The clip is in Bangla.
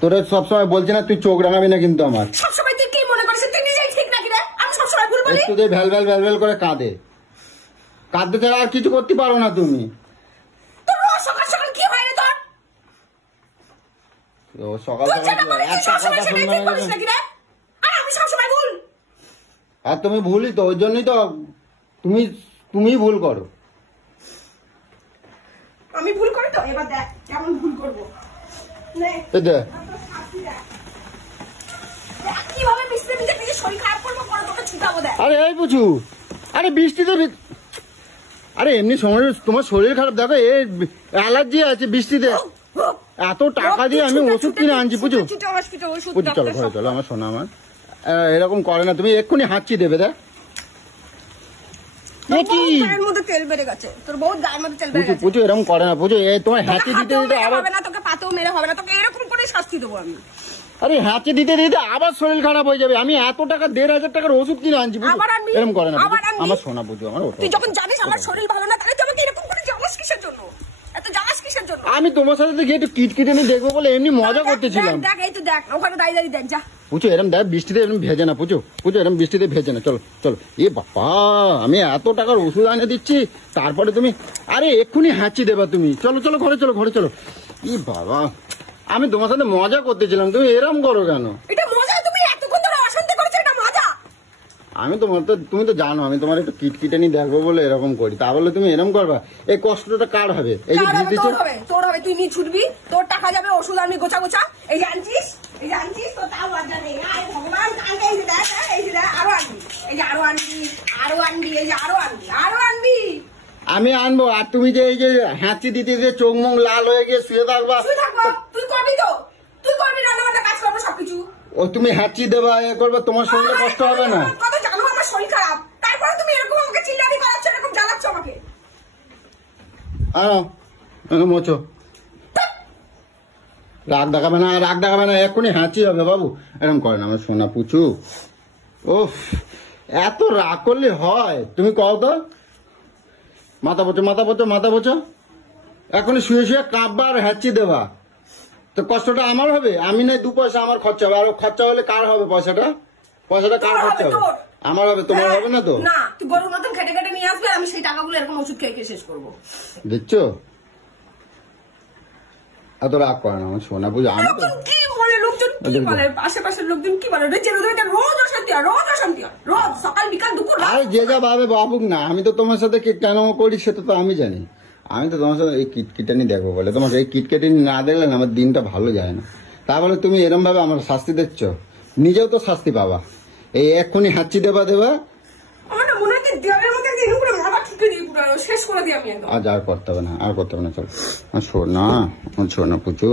তোরা সবসময় বলছি না তুই চোখ রাঙাবি না কিন্তু আমার। সবসময় তুই কি মনে করিস তুই নিজেই ঠিক নাকি রে? আমি সবসময় ভুল বলি? একটু দিয়ে ভ্যাল ভ্যাল ভ্যাল ভ্যাল করে কাঁদে, কাঁদতে ছাড়া আর কিছু করতে পারো না তুমি। তোর রোজ সকাল সকাল কি হয় রে তোর? সকাল সকাল একটা কথা শুনবে না। আমি সবসময় ভুল। আর তুমি ভুলই তো, ওই জন্যই তো তুমি ভুল করো। আমি ভুল করি তো, এবার দেখ কেমন ভুল করবো। আরে এই বুঝু, আরে বৃষ্টিতে, আরে এমনি সময় তোমার শরীর খারাপ, দেখো এই অ্যালার্জি আছে বৃষ্টিতে। এত টাকা দিয়ে আমি ওষুধ কিনে আনছি বুঝু। বুঝু চলো ঘরে চলো, আমার শোনা আমার এরকম করে না, তুমি এক্ষুনি হাঁচি দেবে। দেখ পুজো এরকম করে না, পুজো তোমার হাঁচি দিতে দিতে আবার তোকে পাতেও মেরে হবে না, তোকে এরকম করে শাস্তি দেবো আমি। আরে হাঁচি দিতে দিতে আবার শরীর খারাপ হয়ে যাবে। আমি এত টাকা 1,500 টাকার ওষুধ কিনে আনছি, এরকম করে না আমার শোনা বুঝো আমার। তুই যখন জানিস আমার শরীর ভালো না, তাহলে তুমি এরকম করে জ্বালাস কিসের জন্য? এত জ্বালাস কিসের জন্য? আমি তোমার সাথে গিয়ে একটু কিটকিটে নিয়ে দেখবো বলে এমনি মজা করতেছিলাম। দেখ এই তো দেখ, ওখানে দাঁড়িয়ে দাঁড়িয়ে দেখ, যা পুজো এরম দেখ বৃষ্টিতে এরম ভেজে না, পুজো এরম বৃষ্টিতে ভেজে না। চলো চলো। এ বাবা, আমি এত টাকার ওষুধ আনে দিচ্ছি, তারপরে তুমি আরে এক্ষুনি হাঁচি দেবা তুমি। চলো চলো ঘরে চলো, ঘরে চলো। ই বাবা, আমি তোমার সাথে মজা করতেছিলাম, তুমি এরম করো কেন? এটা মজা? তুমি এতক্ষণ ধরে অশান্তি করছো, এটা মজা? আমি তুমি তো জানো আমি তোমার একটু কিটকিটে নিয়ে দেখবো বলে এরকম করি, তা বলে তুমি এরকম করবা? এই কষ্টটা কার হবে? এই যে তোর হবে, তুই নিয়ে ছুটবি, তোর টাকা যাবে, ওষুধ আনবি গোছা গোছা। এই জানছিস তো, তাও লজ্জা নেই। ভগবান কালকে এই যে দেখ, এই যে দেখ, আরো আনবি, এই যে আরো আনবি, এই যে আরো আনবি। আমি আনবো, আর তুমি যে এই যে হাঁচি দিতে দিতে চোখ মুখ লাল হয়ে গিয়ে শুয়ে থাকবা। তুই করবি তো, তুই করবি, রান্না বান্না কাজ করবো সবকিছু। ও তুমি হাঁচি দেবা, এ করবে, তোমার শরীরে কষ্ট হবে না? কত জানো আমার শরীর খারাপ, তারপরে তুমি এরকম আমাকে চিল্লানি করাচ্ছ, এরকম জ্বালাচ্ছ আমাকে। মোচো, রাগ দেখাবে না, এক্ষুনি হাঁচি হবে বাবু। এরকম করে না আমার সোনা পুচু। ও এত রাগ করলে হয়? তুমি কও তো, মাথা বোঝো। এখনই শুয়ে শুয়ে কাঁপবা আর হাঁচি দেবা, তো কষ্টটা আমার হবে? আমি নাই 2 পয়সা আমার খরচা হবে, আর খরচা হলে কার হবে পয়সাটা কার খরচা হবে? আমার হবে, তোমার হবে না তো? না, তুই গরুর মতন খেটে খেটে নিয়ে আসবে, আমি সেই টাকাগুলো এরকম ওষুধ খেয়ে শেষ করবো। দেখছো, এত রাগ করে না আমার সোনা বুঝো। আমি তো কি বলে লোকজন, কি বলে আশেপাশের লোকজন, কি বলে রোজ অশান্তি হয়, রোজ সকাল বিকাল দুপুর। আরে যে যা ভাবে বাবুক না, আমি তো তোমার সাথে কেন করি সেটা তো আমি জানি। আমি তো তোমার সাথে এই কিটকিটানি দেখবো বলে, তোমাকে এই কিটকিটানি না দেখলে না আমার দিনটা ভালো যায় না। তা বলে তুমি এরম ভাবে আমার শাস্তি দিচ্ছ, নিজেও তো শাস্তি পাবা। এই এক্ষুনি হাঁচি দেবা। শেষ করে দিই আমি একদম। আজ আর করতে হবে না, চলো। শোনা পুচু।